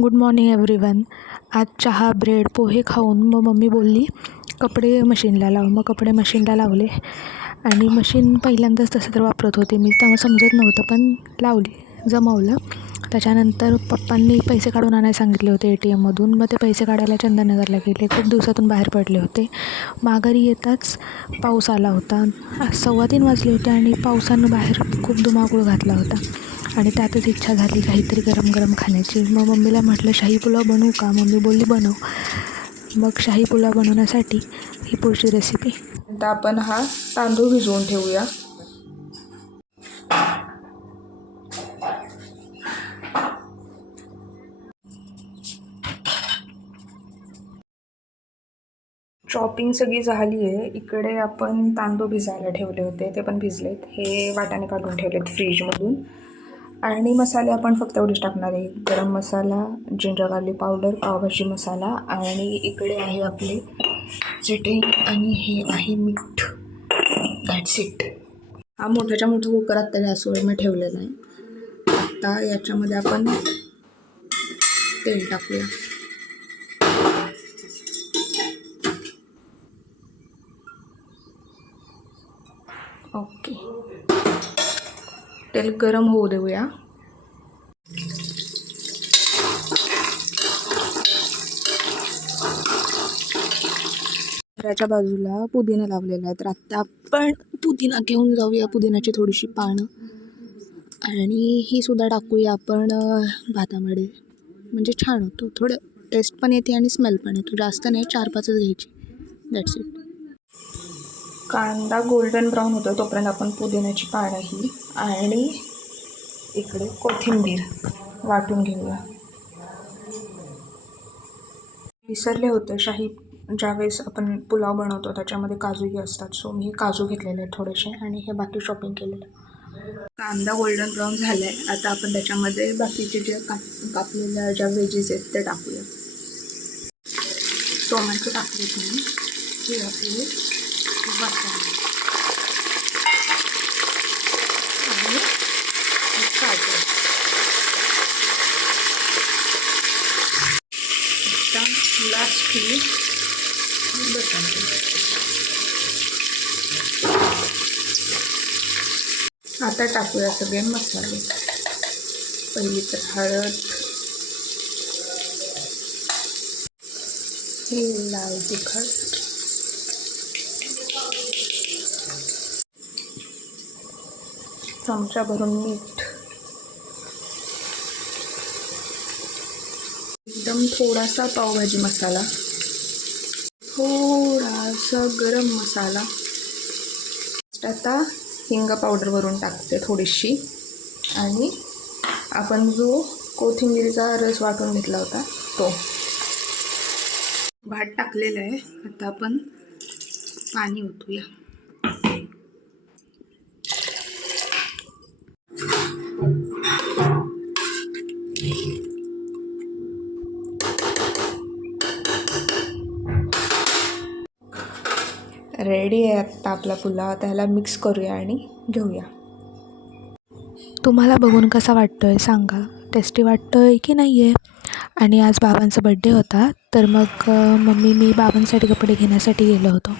Good morning everyone आज चहा bread पोहे खाऊन मग मम्मी बोलली कपडे मशीनला लाव. मग कपडे मशीनला लावले. आणि मशीन पहिल्यांदाच तसं तर वापरत होते. मी तेव्हा समजत नव्हतं पण लावली जमवलं. त्याच्यानंतर पप्पांनी पैसे काढून आणायला सांगितले होते ए टी एममधून मग ते पैसे काढायला चंदनगरला गेले. खूप दिवसातून बाहेर पडले होते. माघारी येताच पाऊस आला होता. सव्वा तीन वाजले होते आणि पावसानं बाहेर खूप धुमाकूळ घातला होता. आणि त्यातच इच्छा झाली काहीतरी गरम गरम खाण्याची. मग मम्मीला म्हटलं शाही पुलाव बनवू का? मम्मी बोलली बनव. मग शाही पुलाव बनवण्यासाठी ही पुढची रेसिपी आता आपण हा तांदूळ भिजवून ठेवूया. शॉपिंग सगळी झाली आहे. इकडे आपण तांदूळ भिजायला ठेवले होते. ते पण भिजलेत. हे वाटाणे काढून ठेवलेत फ्रीजमधून. आणि मसाले आपण फक्त एवढेच टाकणार आहे. Garam masala ginger garlic powder pav bhaji masala आणि इकडे आहे आपले चटई आणि हे आहे मीठ. दॅट्स इट हा मोठ्याच्या मोठा कुकर आत्ता गॅसवर मी ठेवलेला आहे. आता याच्यामध्ये आपण तेल टाकूया. ओके तेल गरम होऊ देऊया. घराच्या बाजूला पुदिना लावलेला आहे. तर आत्ता आपण पुदिना घेऊन जाऊया पुदिनाची थोडीशी पानं. आणि ही सुद्धा टाकूया आपण भातामध्ये म्हणजे छान होतो. थोडं टेस्ट पण येते आणि स्मेल पण येतो. जास्त नाही चार पाचच घ्यायची. दॅट्स इट कांदा गोल्डन ब्राऊन होतो तोपर्यंत आपण पुदिन्याची पानं ही आणि इकडे कोथिंबीर वाटून घेऊया. विसरले होते शाही ज्यावेळेस आपण पुलाव बनवतो त्याच्यामध्ये काजूही असतात. सो मी काजू घेतलेले आहेत थोडेसे आणि हे बाकी शॉपिंग केलेलं. कांदा गोल्डन ब्राऊन झाला आहे आता आपण त्याच्यामध्ये बाकीचे जे काप कापलेल्या ज्या व्हेजीस आहेत ते टाकूया. टोमॅटो टाकले तुम्ही हे आपले वाटाणे आणि गाजर लास्ट लास्टली बटाटे आता टाकूया सगळे मसाले. पहिली तर हळद. हे लाल तिखट. चमचा भरून मीठ. एकदम थोडासा पावभाजी मसाला. थोडासा गरम मसाला. आता हिंग पावडर भरून टाकते थोडीशी. आणि आपण जो कोथिंबीरचा रस वाटून घेतला होता तो. भात टाकलेला आहे. आता आपण पाणी ओतूया. रेडी आहे आत्ता आपला पुलाव. त्याला मिक्स करूया आणि घेऊया. तुम्हाला बघून कसा वाटतो आहे सांगा. टेस्टी वाटतो आहे की नाही आहे आणि आज बाबांचा बड्डे होता तर मग मम्मी मी बाबांसाठी कपडे घेण्यासाठी गेलो होतो.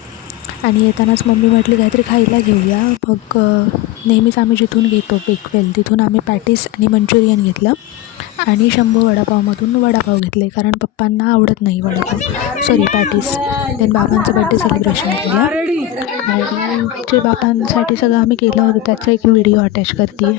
आणि येतानाच मम्मी म्हटली काहीतरी खायला घेऊया. मग नेहमीच आम्ही जिथून घेतो बेकवेल तिथून आम्ही पॅटीस आणि मंचुरियन घेतलं. आणि शंभू वडापावमधून वडापाव घेतले कारण पप्पांना आवडत नाही वडापाव. Sorry patties. देन बाबांचं बड्डे सेलिब्रेशन केलं. आणि जे बाबांसाठी सगळं आम्ही केलं होतं त्याचा एक व्हिडिओ अटॅच करते.